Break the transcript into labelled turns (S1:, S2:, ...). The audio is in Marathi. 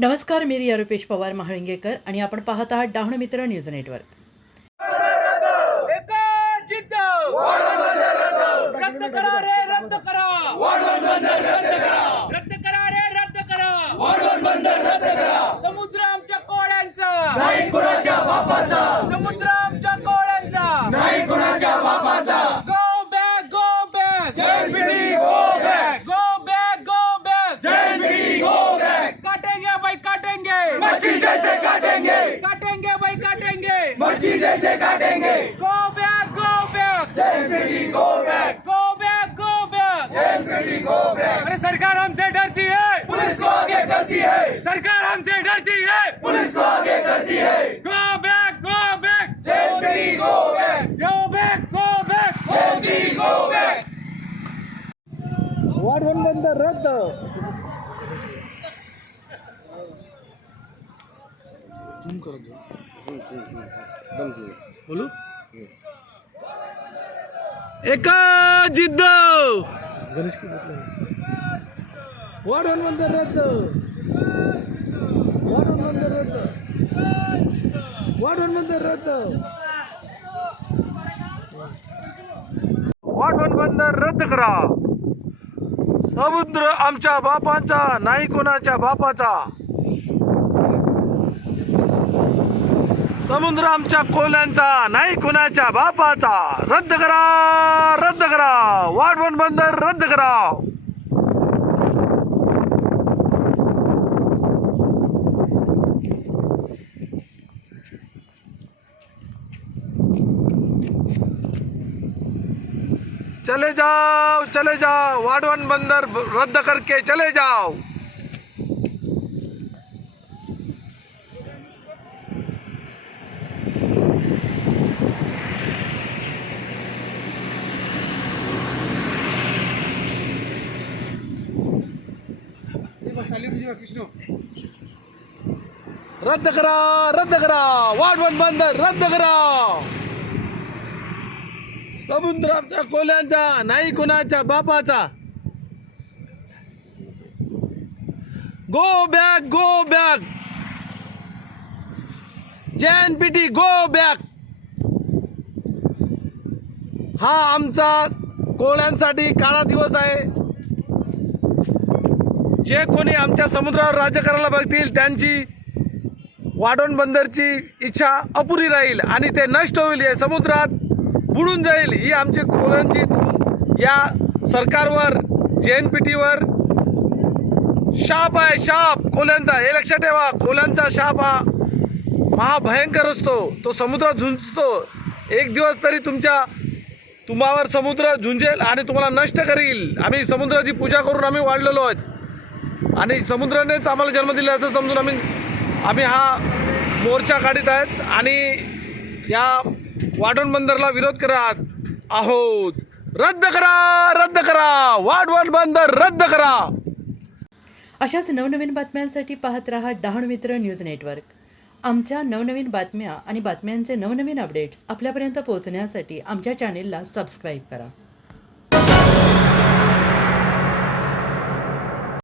S1: नमस्कार मी रिया रुपेश पवार महाळिंगेकर आणि आपण पाहत आहात डहाणू मित्र न्यूज नेटवर्क.
S2: एका जिद्द रद्द करा रे रद्द करा. रद्द करा रे रद्द करा. समुद्र आमच्या कोळ्यांचा.
S3: नाही कुणाच्या बापाचा.
S2: समुद्र अरे सरकार हमसे डरती है।
S3: पुलिस को आगे करती है।
S2: सरकार हमसे डरती है।
S3: पुलिस को आगे करती है।
S2: Go back go back
S3: Bhide go back
S2: go back go back
S3: Bhide go back
S2: Vadhavan बंद रद्द। बोलू? एका जिद्द। वाढवण मंदिर रद्द. वाढवण मंदिर रद्द. वाढवण मंदिर रद्द. वाढवण बंदर रद्द करा. समुद्र आमच्या बापांचा नाही कोणाच्या बापाचा. समुद्र आमच्या कोल्यांचा नाही कुणाच्या बापाचा. रद्द करा रद्द करा. वाढवण बंदर रद्द करा. चले जाओ चले जाओ. वाढवण बंदर रद्द करके चले जाओ. रद्द करा रद्द करा. वाढवण बंदर रद्द करा. समुद्राच्या कोल्यांचा नाही कुणाच्या बापाचा. Go back go back Jain PT go back हा आमचा कोळ्यांसाठी काळा दिवस आहे. जे कोणी आमच्या समुद्रावर राज्य करायला बघतील त्यांची वाढवण बंदरची इच्छा अपुरी राहील आणि ते नष्ट होईल हे समुद्रात बुडून जाईल ही आमची कोलंजी या सरकारवर जे एन पी टीवर शाप आहे शाप. कोल्यांचा हे लक्षात ठेवा कोल्यांचा शाप हा महाभयंकर असतो. तो समुद्रात झुंजतो. एक दिवस तरी तुमच्या तुम्हावर समुद्र झुंजेल आणि तुम्हाला नष्ट करील. आम्ही समुद्राची पूजा करून आम्ही वाढलेलो आहोत. आणि समुद्रानेच आम्हाला जन्म दिला असं समजून आम्ही आम्ही हा मोर्चा काढीत आहेत आणि या वाढवण बंदरला विरोध करत आहोत. रद्द करा रद्द करा. वाढवण बंदर रद्द करा.
S1: अशाच नवनवीन बातम्यांसाठी पाहत रहा डहाणू मित्र न्यूज नेटवर्क. आमच्या नवनवीन बातम्या आणि बातम्यांचे नवनवीन अपडेट्स आपल्यापर्यंत पोहोचण्यासाठी आमच्या चॅनेलला सबस्क्राईब करा.